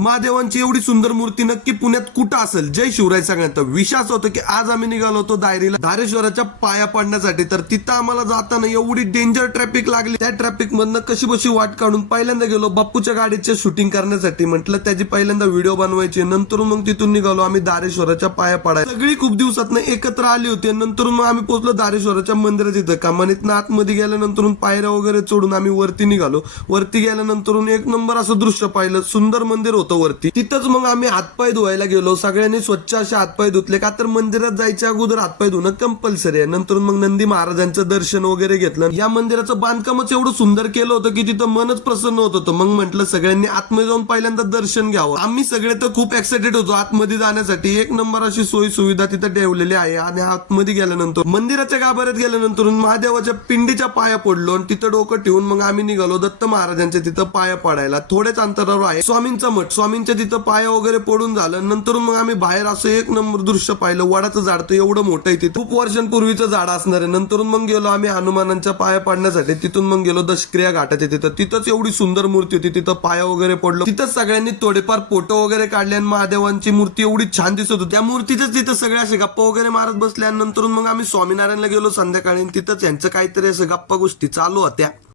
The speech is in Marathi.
महादेवांची एवढी सुंदर मूर्ती नक्की पुण्यात कुठं असेल? जय शिवराय सगळ्यांत. विश्वास होतं की आज आम्ही निघालो होतो दायरीला धारेश्वराच्या पाया पडण्यासाठी. तर तिथं आम्हाला जाताना एवढी डेंजर ट्रॅफिक लागली. त्या ट्रॅफिक मधनं कशी बशी वाट काढून पहिल्यांदा गेलो बाप्पूच्या गाडीचे शूटिंग करण्यासाठी. म्हटलं त्याची पहिल्यांदा व्हिडिओ बनवायची. नंतर मग तिथून निघालो आम्ही धारेश्वराच्या पाया पडायला. सगळी खूप दिवसातनं एकत्र आली होती. नंतर मग आम्ही पोहोचलो धारेश्वराच्या मंदिरात. तिथं कमानीतनं आतमध्ये गेल्यानंतर पायऱ्या वगैरे चढून आम्ही वरती निघालो. वरती गेल्यानंतर एक नंबर असं दृश्य पाहिलं. सुंदर मंदिर होतं वरती. तिथंच मग आम्ही हातपाय धुवायला गेलो. सगळ्यांनी स्वच्छ असे हातपाय धुतले, का तर मंदिरात जायच्या अगोदर हातपाय धुणं कंपल्सरी आहे. नंतर मग नंदी महाराजांचं दर्शन वगैरे घेतलं. या मंदिराचं बांधकामच एवढं सुंदर केलं होतं की तिथं मनच प्रसन्न होत होतं. मग म्हटलं सगळ्यांनी आतमध्ये जाऊन पहिल्यांदा दर्शन घ्यावं. आम्ही सगळे तर खूप एक्साइटेड होतो आतमध्ये जाण्यासाठी. एक नंबर अशी सोयी सुविधा तिथं ठेवलेली आहे. आणि आतमध्ये गेल्यानंतर मंदिराच्या गाभाऱ्यात गेल्यानंतर महादेवाच्या पिंडीच्या पाया पडलो आणि तिथं डोकं ठेवून मग आम्ही निघालो दत्त महाराजांच्या तिथं पाया पडायला. थोड्याच अंतरावर आहे स्वामींचा मठ. स्वामींच्या तिथं पाया वगैरे पडून झालं. नंतर मग आम्ही बाहेर असं एक नंबर दृश्य पाहिलं. वडाचं झाड तर एवढं मोठं आहे तिथं, खूप वर्षांपूर्वीचं झाड असणार आहे. नंतर मग गेलो आम्ही हनुमानांच्या पाया पडण्यासाठी. तिथून मग गेलो दशक्रिया घाटाच्या तिथंच एवढी सुंदर मूर्ती होती. तिथं पाया वगैरे पडलो. तिथंच सगळ्यांनी थोडेफार फोटो वगैरे काढले. आणि महादेवांची मूर्ती एवढी छान दिसत होती. त्या मूर्तीच तिथं सगळे असे गप्पा वगैरे मारत बसल्या. नंतर मग आम्ही स्वामीनारायणला गेलो संध्याकाळी. तिथंच यांचं काहीतरी असं गप्पा गोष्टी चालू होत्या.